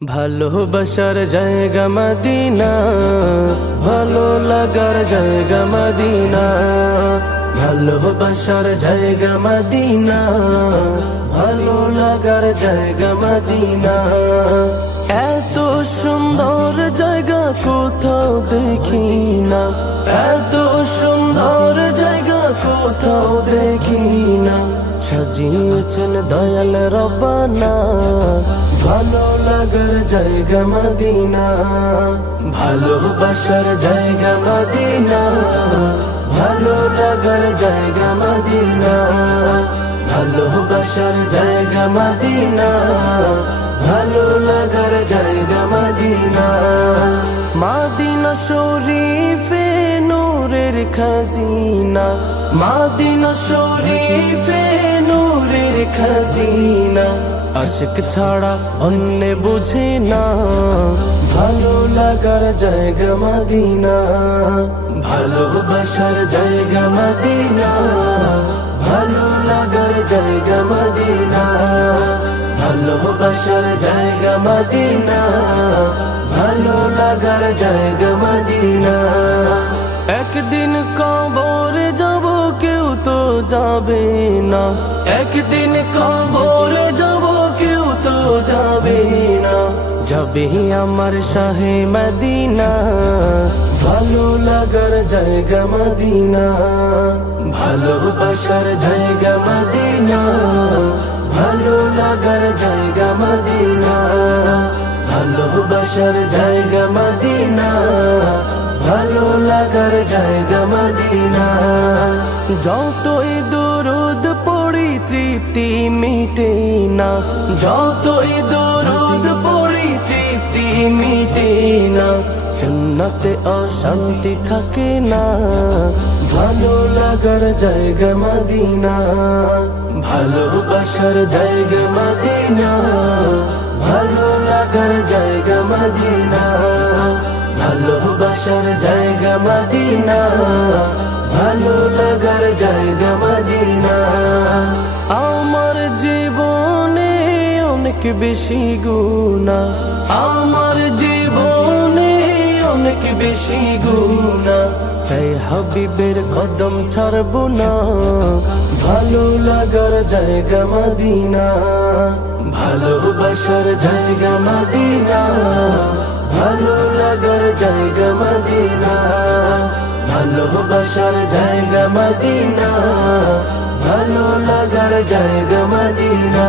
ভালোবাসার জায়গা মদিনা, ভালো লাগার জায়গা মদিনা। ভালোবাসার জায়গা মদিনা, ভালো লাগার জায়গা মদিনা। এত সুন্দর জায়গা কোথাও দেখি না, এত সুন্দর জায়গা কোথাও দেখি না। সাজিয়েছেন দয়াল রব্বানা, ভালো লাগার জায়গা মদিনা। ভালোবাসার জায়গা মদিনা, ভালো লাগার জায়গা মদিনা। ভালোবাসার জায়গা মদিনা, ভালো লাগার জায়গা মদিনা। মদিনা শরীফে নূরের খাজিনা, মদিনা শরীফে নূরের খাজিনা। আশিক ছাড়া অন্য বুঝে না, ভালো লাগার জায়গা মদিনা। ভালোবাসার জায়গা মদিনা, ভালো লাগার জায়গা মদিনা। ভালোবাসার জায়গা মদিনা, ভালো লাগার জায়গা মদিনা। একদিন কবর যাব কেউ তো যাবে না, একদিন কবর যাব কেউ তো যাবে না। যাবে আমার শাহে মদিনা, ভালো লাগার জায়গা মদিনা। ভালোবাসার জায়গা মদিনা, ভালো লাগার জায়গা মদিনা। ভালোবাসার জায়গা মদিনা, ভালো লাগার জায়গা মদিনা। যতই দরুদ পড়ি তৃপ্তি মিটে না, যতই দরুদ পড়ি তৃপ্তি মিটে না। সুন্নতে অশান্তি থাকে না, ভালো লাগার জায়গা মদিনা। ভালোবাসার জায়গা মদিনা, ভালো লাগার জায়গা মদিনা। ভালোবাসার জায়গা মদিনা, ভালো লাগার জায়গা মদিনা। আমার জীবনে অনেক বেশি গুনাহ, আমার জীবনে অনেক বেশি গুনাহ। তাই হাবিবের কদম ছাড়বো না, ভালো লাগার জায়গা মদিনা। ভালোবাসার জায়গা মদিনা, ভালো লাগার জায়গা মদিনা। ভালোবাসার জায়গা মদিনা, ভালো লাগার জায়গা মদিনা।